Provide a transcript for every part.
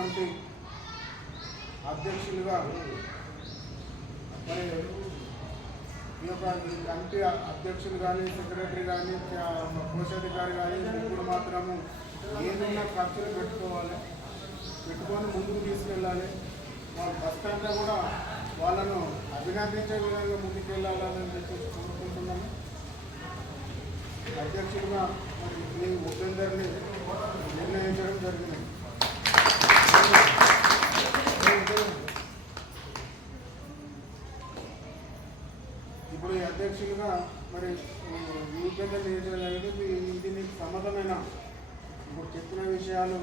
Committee అధ్యక్షులుగా మరి ఈ యొక్క కమిటీ అధ్యక్షులు కానీ సెక్రటరీ కానీ కోశాధికారి కానీ ఇప్పుడు మాత్రము ఏదైనా ఖర్చులు పెట్టుకొని ముందుకు తీసుకెళ్ళాలి. వాళ్ళ బస్టాండ్లో కూడా వాళ్ళను అభినందించే విధంగా ముందుకెళ్ళాలని చెప్పేసి కోరుకుంటున్నాము. అధ్యక్షుడిగా మరి మీ ఉపేందర్ని నిర్ణయించడం జరిగింది. ఇప్పుడు ఈ అధ్యక్షులుగా మరి ఉపేందర్ నిర్ణయించడం జరిగింది. ఇది మీకు సమ్మతమైన ఇప్పుడు చెప్పిన విషయాలు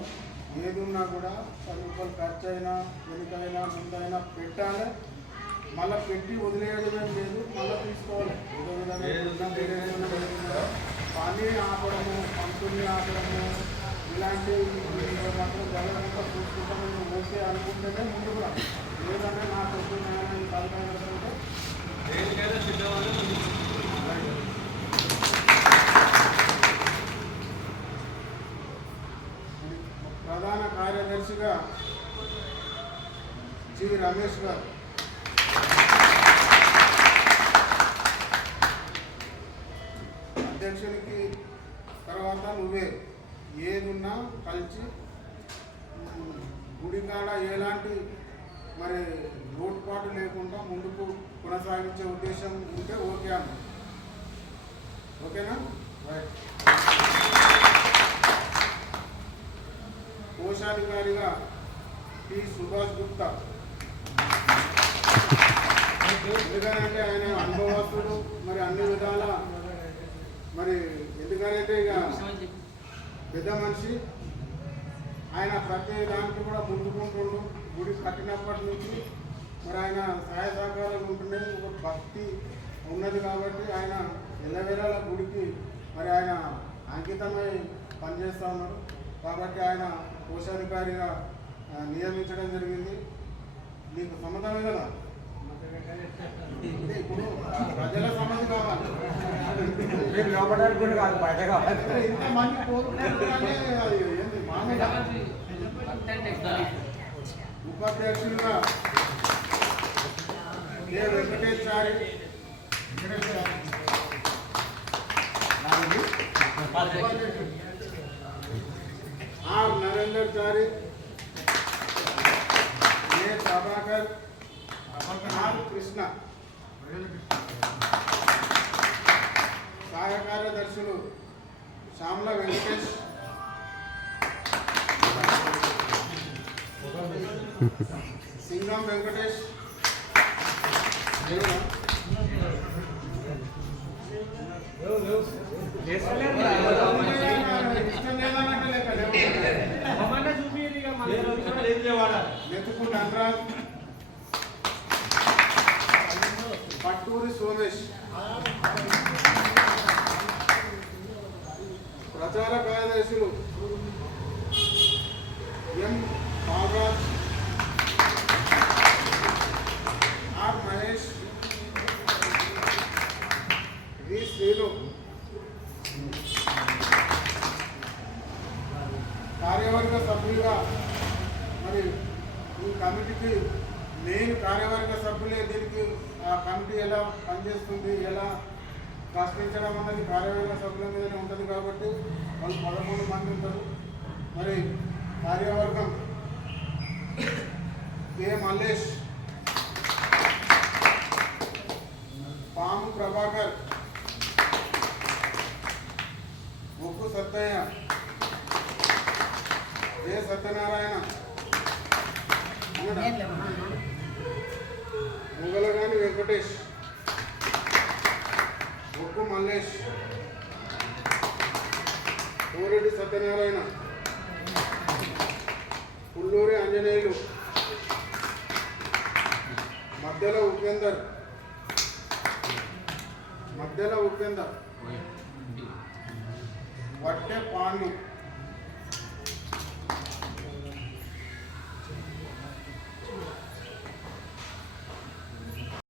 ఏది ఉన్నా కూడా 10 రూపాయలు ఖర్చు అయినా వెనుకైనా ముందైనా పెట్టాలి. మళ్ళీ పెట్టి వదిలేయడం లేదు, మళ్ళీ తీసుకోవాలి. ఏదో విధంగా పని ఆపడము, పంపుని ఆపడము ఇలాంటివి మాత్రం జరగకుండా చూసుకుంటామని ఓకే అనుకుంటేనే ముందు కూడా లేదంటే నాకు వస్తున్నాయని తలకాయకుంటే ప్రధాన కార్యదర్శిగా జి రమేష్ గారు, అధ్యక్షునికి తర్వాత నువ్వే ఏదున్నా కలిసి గుడికాడ ఎలాంటి మరి లోటుపాటు లేకుండా ముందుకు కొనసాగించే ఉద్దేశం ఉంటే ఓకే అన్న. ఓకేనా? రైట్. కోశాధికారిగా టి సుభాష్ గుప్తా, ఎందుకంటే ఆయన అనుభవస్తుడు, మరి అన్ని విధాల మరి ఎందుకంటే ఇక పెద్ద మనిషి ఆయన ప్రతి దానికి కూడా ముందుకుంటుండు. గుడి కట్టినప్పటి నుంచి మరి ఆయన సహాయ సహకారాలు ఉంటున్నాయి. ఒక భక్తి ఉన్నది కాబట్టి ఆయన ఎల్లవేళల గుడికి మరి ఆయన అంకితమై పనిచేస్తూ ఉన్నారు. కాబట్టి ఆయన కోశాధికారిగా నియమించడం జరిగింది. నీకు సమ్మతమే కదా? ఇప్పుడు ప్రజల సమ్మతి కావాలి, ఇంతమంది కోరుకుంటే ఏంటి మామూలుగా. ఉపాధ్యక్షులుగా A Venkateshwari, R Narender Chari, A Prabhakar, R Krishna. సహాయ కార్యదర్శులు శ్యామల వెంకటేష్, సింగం వెంకటేష్, నెత్తుకుంట అనురాగ్, పట్టూరి సోమేష్. ప్రచార కార్యదర్శులు ఎం బాలరాజ్, ఆర్ మహేష్, వి శ్రీను. కార్యవర్గ సభ్యులుగా మరి ఈ కమిటీకి మెయిన్ కార్యవర్గ సభ్యులే. దీనికి ఆ కమిటీ ఎలా పనిచేస్తుంది, ఎలా ప్రశ్నించడం అన్నది కార్యవర్గ సభ్యుల మీదనే ఉంటుంది కాబట్టి వాళ్ళు 11 మంది ఉంటారు. మరి కార్యవర్గం కె మల్లేష్, పాము ప్రభాకర్, ముక్కు సత్తయ్య, ఏ సత్యనారాయణ, ముంగలగాని వెంకటేష్, ముక్కు మల్లేష్, కోరెడ్డి సత్యనారాయణ, పుల్లూరి ఆంజనేయులు, మధ్యల ఉపేందర్, వట్టె పాండు,